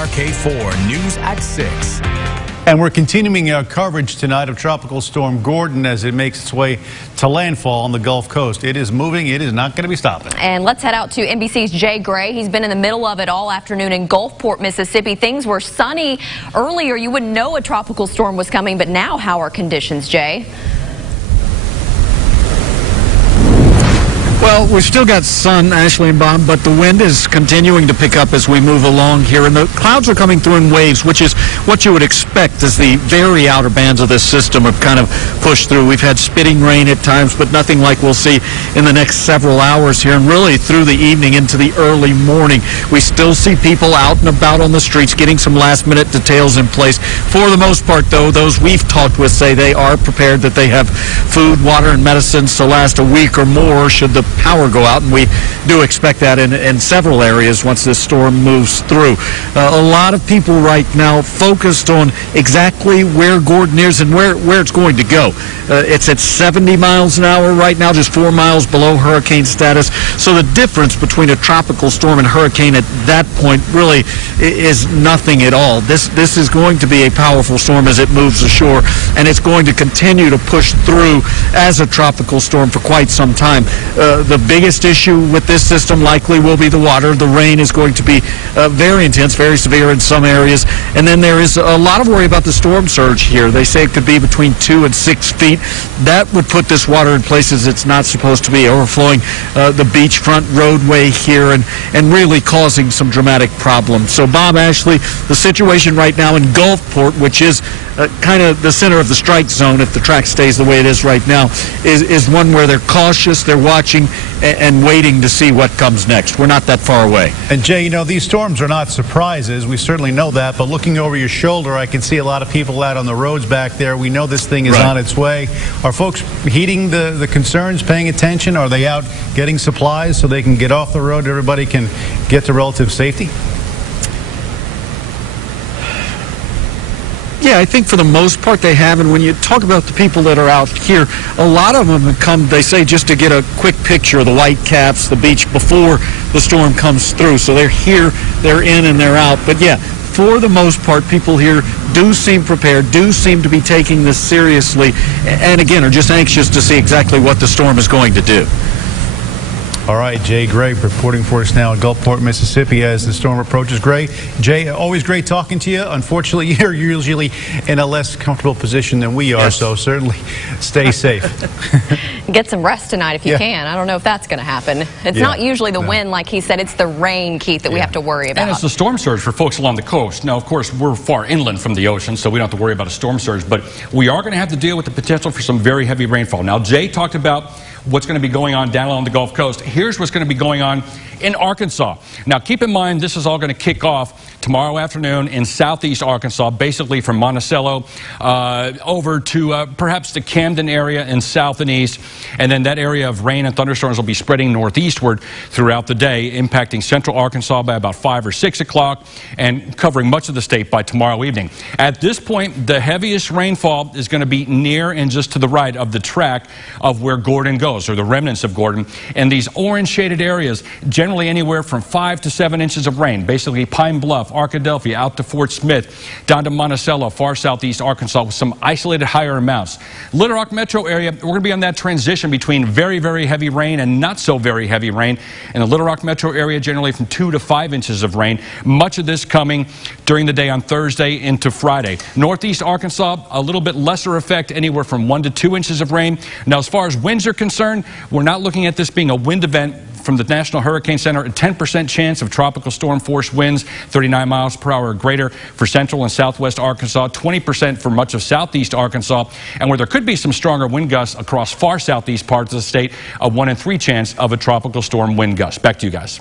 KRK4 News at 6. And we're continuing our coverage tonight of Tropical Storm Gordon as it makes its way to landfall on the Gulf Coast. It is moving. It is not going to be stopping. And let's head out to NBC's Jay Gray. He's been in the middle of it all afternoon in Gulfport, Mississippi. Things were sunny earlier. You wouldn't know a tropical storm was coming, but now how are conditions, Jay? Well, we've still got sun, Ashley and Bob, but the wind is continuing to pick up as we move along here, and the clouds are coming through in waves, which is what you would expect as the very outer bands of this system have kind of pushed through. We've had spitting rain at times, but nothing like we'll see in the next several hours here, and really through the evening into the early morning. We still see people out and about on the streets getting some last-minute details in place. For the most part, though, those we've talked with say they are prepared, that they have food, water, and medicines to last a week or more should the power go out, and we do expect that in several areas once this storm moves through. A lot of people right now focused on exactly where Gordon is and where it's going to go. It's at 70 miles an hour right now, just 4 miles below hurricane status. So the difference between a tropical storm and hurricane at that point really is nothing at all. This is going to be a powerful storm as it moves ashore, and it's going to continue to push through as a tropical storm for quite some time. The biggest issue with this system likely will be the water. The rain is going to be very intense, very severe in some areas. And then there is a lot of worry about the storm surge here. They say it could be between 2 and 6 feet. That would put this water in places it's not supposed to be, overflowing the beachfront roadway here and really causing some dramatic problems. So, Bob, Ashley, the situation right now in Gulfport, which is kind of the center of the strike zone if the track stays the way it is right now, is one where they're cautious, they're watching and waiting to see what comes next. We're not that far away. And Jay, you know, these storms are not surprises. We certainly know that, but looking over your shoulder, I can see a lot of people out on the roads back there. We know this thing is on its way. Are folks heeding the concerns, paying attention? Are they out getting supplies so they can get off the road, everybody can get to relative safety? Yeah, I think for the most part they have, and when you talk about the people that are out here, a lot of them have come, they say, just to get a quick picture of the white caps, the beach before the storm comes through. So they're here, they're in, and they're out. But yeah, for the most part, people here do seem prepared, do seem to be taking this seriously, and again, are just anxious to see exactly what the storm is going to do. All right, Jay Gray reporting for us now in Gulfport, Mississippi as the storm approaches. Jay, always great talking to you. Unfortunately, you're usually in a less comfortable position than we are, so certainly stay safe. Get some rest tonight if you can. I don't know if that's going to happen. It's not usually the wind, like he said. It's the rain, Keith, that we have to worry about. And it's the storm surge for folks along the coast. Now, of course, we're far inland from the ocean, so we don't have to worry about a storm surge, but we are going to have to deal with the potential for some very heavy rainfall. Now, Jay talked about what's going to be going on down along the Gulf Coast. Here's what's going to be going on in Arkansas. Now, keep in mind, this is all going to kick off tomorrow afternoon in southeast Arkansas, basically from Monticello over to perhaps the Camden area in south and east. And then that area of rain and thunderstorms will be spreading northeastward throughout the day, impacting central Arkansas by about 5 or 6 o'clock and covering much of the state by tomorrow evening. At this point, the heaviest rainfall is going to be near and just to the right of the track of where Gordon goes, or the remnants of Gordon. And these orange shaded areas, generally anywhere from 5 to 7 inches of rain, basically Pine Bluff, Arkadelphia, out to Fort Smith, down to Monticello, far southeast Arkansas, with some isolated higher amounts. Little Rock metro area, we're going to be on that transition between very, very heavy rain and not so very heavy rain. In the Little Rock metro area, generally from 2 to 5 inches of rain. Much of this coming during the day on Thursday into Friday. Northeast Arkansas, a little bit lesser effect, anywhere from 1 to 2 inches of rain. Now, as far as winds are concerned, we're not looking at this being a wind event. From the National Hurricane Center, a 10% chance of tropical storm force winds, 39 miles per hour or greater for central and southwest Arkansas, 20% for much of southeast Arkansas, and where there could be some stronger wind gusts across far southeast parts of the state, a 1 in 3 chance of a tropical storm wind gust. Back to you guys.